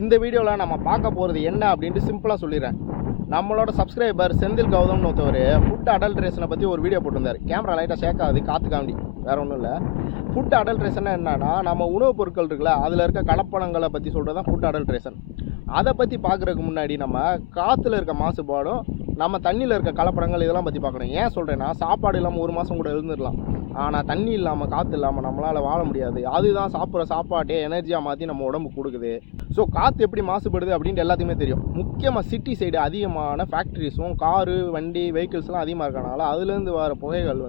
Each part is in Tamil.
இந்த வீடியோவில் நம்ம பார்க்க போகிறது என்ன அப்படின்ட்டு சிம்பிளாக சொல்லிடுறேன். நம்மளோட சப்ஸ்கிரைபர் செந்தில் கௌதம்னு ஒருத்தவர் ஃபுட் அடல்ட்ரேஷனை பற்றி ஒரு வீடியோ போட்டிருந்தார். கேமரா லைட்டாக ஷேக்காகுது, காற்றுக்காண்டி, வேறு ஒன்றும் இல்லை. ஃபுட் அடல்ட்ரேஷன் என்னன்னா, நம்ம உணவுப் பொருட்கள் இருக்குல்ல, அதில் இருக்க கலப்படங்களை பற்றி சொல்கிறது தான் ஃபுட் அடல்ட்ரேஷன். அதை பற்றி பார்க்குறதுக்கு முன்னாடி நம்ம காற்றுல இருக்க மாசுபாடும் நம்ம தண்ணியில் இருக்க கலப்படங்கள் இதெல்லாம் பற்றி பார்க்கணும். ஏன் சொல்கிறேன்னா, சாப்பாடு இல்லாமல் ஒரு மாதம் கூட இருந்துடலாம், ஆனால் தண்ணி இல்லாமல் காற்று இல்லாமல் நம்மளால் வாழ முடியாது. அதுதான் சாப்பிட்ற சாப்பாட்டே எனர்ஜியாக மாற்றி நம்ம உடம்பு கொடுக்குது. ஸோ காற்று எப்படி மாசுபடுது அப்படின்ட்டு எல்லாத்துக்குமே தெரியும். முக்கியமாக சிட்டி சைடு அதிகமான ஃபேக்ட்ரிஸும் காரு வண்டி வெஹிக்கிள்ஸ்லாம் அதிகமாக இருக்கனால அதுலேருந்து வர புகைகள்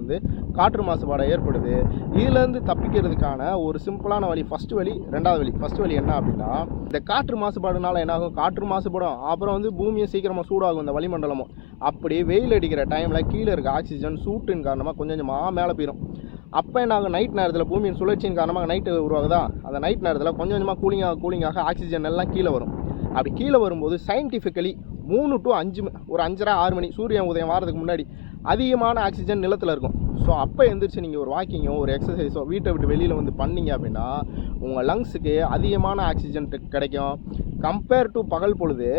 காற்று மாசுபாடை ஏற்படுது. இதுலேருந்து தப்பிக்கிறதுக்கான ஒரு சிம்பிளான வழி, ஃபஸ்ட்டு வழி, ரெண்டாவது வழி. ஃபஸ்ட்டு வழி என்ன அப்படின்னா, இந்த காற்று மாசுபாடுனால என்னாகும், காற்று மாசுபடும், அப்புறம் பூமியை சீக்கிரமாக சூடாகும், இந்த வளிமண்டலமும். அப்படி வெயில் அடிக்கிற டைமில் கீழே இருக்க ஆக்சிஜன் சூட்டின் காரணமாக கொஞ்சம் கொஞ்சமாக மேலே போயிடும். அப்போ என்னாகும், நைட் நேரத்தில் பூமியின் சுழற்சியின் காரணமாக நைட்டு உருவாகுதா, அந்த நைட் நேரத்தில் கொஞ்சம் கொஞ்சமாக கூலிங்காக ஆக்சிஜன் எல்லாம் கீழே வரும். அப்படி கீழே வரும்போது சயின்டிஃபிக்கலி 3 to 5 ஒரு 5:30 6 மணி சூரியன் உதயம் வாரதுக்கு முன்னாடி அதிகமான ஆக்சிஜன் நிலத்தில் இருக்கும். ஸோ அப்போ எழுந்திரிச்சு நீங்கள் ஒரு வாக்கிங்கோ ஒரு எக்ஸசைஸோ வீட்டை விட்டு வெளியில் பண்ணீங்க அப்படின்னா உங்கள் லங்ஸுக்கு அதிகமான ஆக்சிஜன் கிடைக்கும். கம்பேர் டு பகல் பொழுது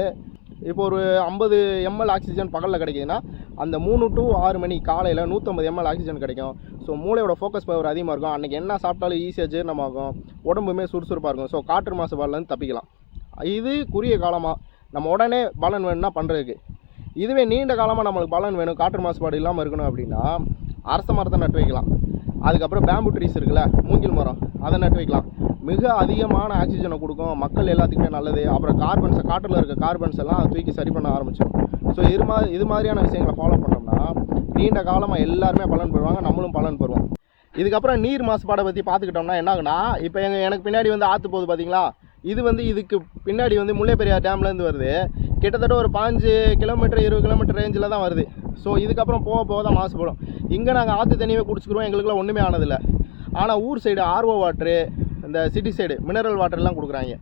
இப்போ ஒரு 50 ml ஆக்சிஜன் பகலில் கிடைக்குதுன்னா அந்த 3 to 6 மணி காலையில் 150 ml ஆக்சிஜன் கிடைக்கும். ஸோ மூளையோட ஃபோக்கஸ் பவர் அதிகமாக இருக்கும். அன்றைக்கி என்ன சாப்பிட்டாலும் ஈஸியாக ஜீரணமாகும், உடம்புமே சுறுசுறுப்பாக இருக்கும். ஸோ காற்று மாசுபாடுலேருந்து தப்பிக்கலாம். இது குறுகிய காலமாக நம்ம உடனே பலன் வேணும்னா பண்ணுறதுக்கு. இதுவே நீண்ட காலமாக நம்மளுக்கு பலன் வேணும், காற்று மாசுபாடு இல்லாமல் இருக்கணும் அப்படின்னா அரச மரத்தை நட்டு வைக்கலாம். அதுக்கப்புறம் பேம்பு ட்ரீஸ் இருக்குல்ல, மூங்கில் மரம், அதை நட்டு வைக்கலாம். மிக அதிகமான ஆக்சிஜனை கொடுக்கும், மக்கள் எல்லாத்துக்குமே நல்லது. அப்புறம் காற்றில் இருக்க கார்பன்ஸ் எல்லாம் தூக்கி சரி பண்ண ஆரம்பிச்சிடும். ஸோ இது மாதிரியான விஷயங்களை ஃபாலோ பண்ணோம்னா நீண்ட காலமாக எல்லாருமே பலன் பெறுவாங்க, நம்மளும் பலன் பெறுவோம். இதுக்கப்புறம் நீர் மாசுபாடை பற்றி பார்த்துக்கிட்டோம்னா என்ன ஆகுனா, இப்போ எனக்கு பின்னாடி ஆற்று போகுது பார்த்தீங்களா, இதுக்கு பின்னாடி முல்லைப்பெரியார் டேம்லேருந்து வருது. கிட்டத்தட்ட ஒரு 15 கிலோமீட்டர் 20 கிலோமீட்டர் ரேஞ்சில் தான் வருது. ஸோ இதுக்கப்புறம் போக தான் மாசுபடும். இங்கே நாங்கள் ஆற்று தண்ணியே குடிச்சிக்கிறோம், எங்களுக்குலாம் ஒன்றுமே ஆனதில்லை. ஆனால் ஊர் சைடு ஆர்ஓ வாட்ரு, இந்த சிட்டி சைடு மினரல் வாட்டர்லாம் கொடுக்குறாங்க.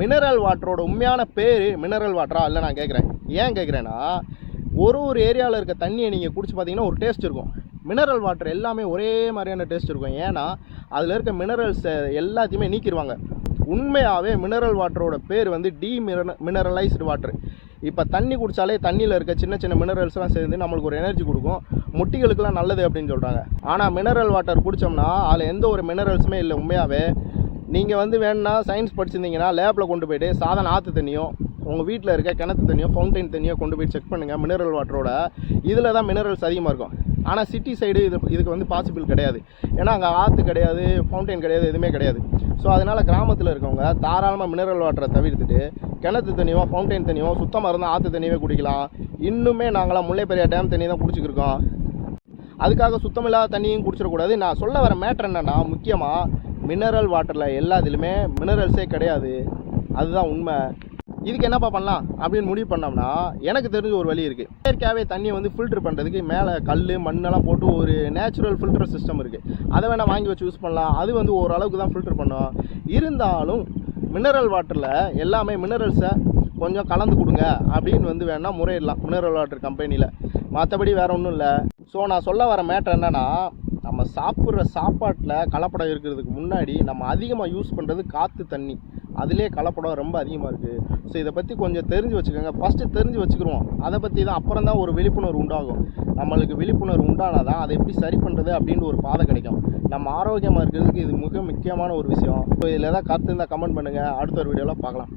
மினரல் வாட்டரோட உண்மையான பேர் மினரல் வாட்டரா இல்லை நான் கேட்குறேன். ஏன் கேட்குறேன்னா, ஒரு ஏரியாவில் இருக்க தண்ணியை நீங்கள் குடிச்சு பார்த்தீங்கன்னா ஒரு டேஸ்ட் இருக்கும். மினரல் வாட்டர் எல்லாமே ஒரே மாதிரியான டேஸ்ட் இருக்கும். ஏன்னா அதில் இருக்க மினரல்ஸ் எல்லாத்தையுமே நீக்கிடுவாங்க. உண்மையாகவே மினரல் வாட்டரோட பேர் மினரலைஸ்டு வாட்டர். இப்போ தண்ணி குடித்தாலே தண்ணியில் இருக்க சின்ன சின்ன மினரல்ஸ்லாம் சேர்ந்து நம்மளுக்கு ஒரு எனர்ஜி கொடுக்கும், முட்டிகளுக்கெல்லாம் நல்லது அப்படின்னு சொல்கிறாங்க. ஆனால் மினரல் வாட்டர் குடித்தோம்னா அதில் எந்த ஒரு மினரல்ஸுமே இல்லை. உண்மையாகவே நீங்கள் வேணும்னா சயின்ஸ் படிச்சிருந்தீங்கன்னா லேபில் கொண்டு போய்ட்டு சாதாரண ஆற்று தண்ணியோ உங்கள் வீட்டில் இருக்க கிணத்து தண்ணியோ ஃபவுண்டைன் தண்ணியோ கொண்டு போய் செக் பண்ணுங்கள். மினரல் வாட்டரோட இதில் தான் மினரல்ஸ் அதிகமாக இருக்கும். ஆனால் சிட்டி சைடு இதுக்கு பாசிபிள் கிடையாது. ஏன்னா அங்கே ஆற்று கிடையாது, ஃபவுண்டைன் கிடையாது, எதுவுமே கிடையாது. ஸோ அதனால் கிராமத்தில் இருக்கவங்க தாராளமாக மினரல் வாட்டரை தவிர்த்துட்டு கிணத்து தண்ணியோ ஃபவுண்டைன் தண்ணியோ சுத்தமாக இருந்தால் ஆற்று தண்ணியவே குடிக்கலாம். இன்னுமே நாங்களாம் முல்லைப்பெரியார் டேம் தண்ணி தான் குடிச்சிக்கிருக்கோம். அதுக்காக சுத்தமில்லாத தண்ணியும் குடிச்சிடக்கூடாது. நான் சொல்ல வர மேட்ரு என்னென்னா, முக்கியமாக மினரல் வாட்டரில் எல்லாத்துலேயுமே மினரல்ஸே கிடையாது, அதுதான் உண்மை. இதுக்கு என்னப்பா பண்ணலாம் அப்படின்னு முடிவு பண்ணோம்னா, எனக்கு தெரிஞ்ச ஒரு வழி இருக்குது. இயற்கையாகவே தண்ணியை ஃபில்டர் பண்ணுறதுக்கு மேலே கல் மண்ணெல்லாம் போட்டு ஒரு நேச்சுரல் ஃபில்டர் சிஸ்டம் இருக்குது. அதை வேணால் வாங்கி வச்சு யூஸ் பண்ணலாம். அது ஓரளவுக்கு தான் ஃபில்டர் பண்ணும். இருந்தாலும் மினரல் வாட்டரில் எல்லாமே மினரல்ஸை கொஞ்சம் கலந்து கொடுங்க அப்படின்னு வேணால் முறையிடலாம் மினரல் வாட்டர் கம்பெனியில். மற்றபடி வேறு ஒன்றும் இல்லை. ஸோ நான் சொல்ல வர மேட்டர் என்னென்னா, நம்ம சாப்பிட்ற சாப்பாட்டில் கலப்படம் இருக்கிறதுக்கு முன்னாடி நம்ம அதிகமாக யூஸ் பண்ணுறது காற்று தண்ணி, அதிலே கலப்படம் ரொம்ப அதிகமாக இருக்குது. ஸோ இதை பற்றி கொஞ்சம் தெரிஞ்சு வச்சுக்கோங்க. ஃபஸ்ட்டு தெரிஞ்சு வச்சுக்கிடுவோம், அதை பற்றி தான் அப்புறம் தான் ஒரு விழிப்புணர்வு உண்டாகும். நம்மளுக்கு விழிப்புணர்வு உண்டானால் தான் அதை எப்படி சரி பண்ணுறது அப்படின்ட்டு ஒரு பாதை கிடைக்கும். நம்ம ஆரோக்கியமாக இருக்கிறதுக்கு இது மிக முக்கியமான ஒரு விஷயம். ஸோ இதில் ஏதாவது கருத்து இருந்தால் கமெண்ட் பண்ணுங்கள். அடுத்த ஒரு வீடியோவில் பார்க்கலாம்.